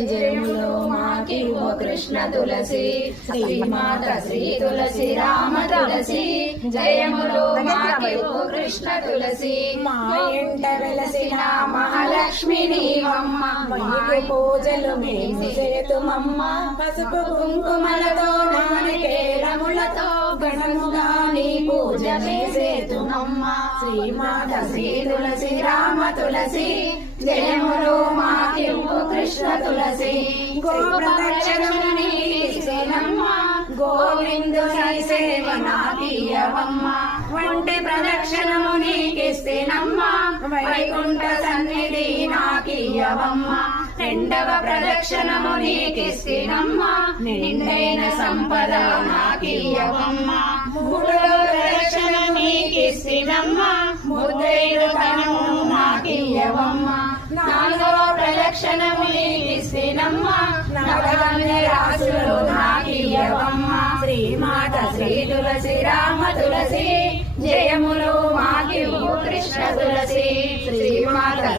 జయములో మాకివ్వు కృష్ణ తులసి శ్రీమాత శ్రీ తులసి రామ తులసి జయములో మాకివ్వు కృష్ణ తులసి మా ఇంట వెలసిన మహాలక్ష్మి నీవమ్మ మహిళ పూజలు మేము చేతుమమ్మ పసుపు కుంకుమలతో నారికేళములతో గణముగా నీ పూజ చేసేతుమమ్మ శ్రీమాత శ్రీ తులసి రామ తులసి జయములో మాకివ్వు కృష్ణ తులసి గోప్రదక్షిణము నీకేనమ్మ గోవిందుని సేవ నాకీయవమ్మ వంటి ప్రదక్షిణము నీకిస్తేనమ్మ వైకుంఠ సన్నిధి నాకీయవమ్మ రెండవ ప్రదక్షిణము నీకిస్తేనమ్మ నిండైన సంపద నాకీయవమ్మ మూడవ ప్రదక్షిణము నీకిస్తేనమ్మ ముద్దైన ధనము నాకీయవమ్మ నాలుగవ ప్రదక్షిణము నీకిస్తేనమ్మ నవధాన్య రాశులు నాకీయవమ్మ శ్రీమాత శ్రీ తులసి రామ తులసి జయములో మాకివ్వు కృష్ణ తులసి శ్రీ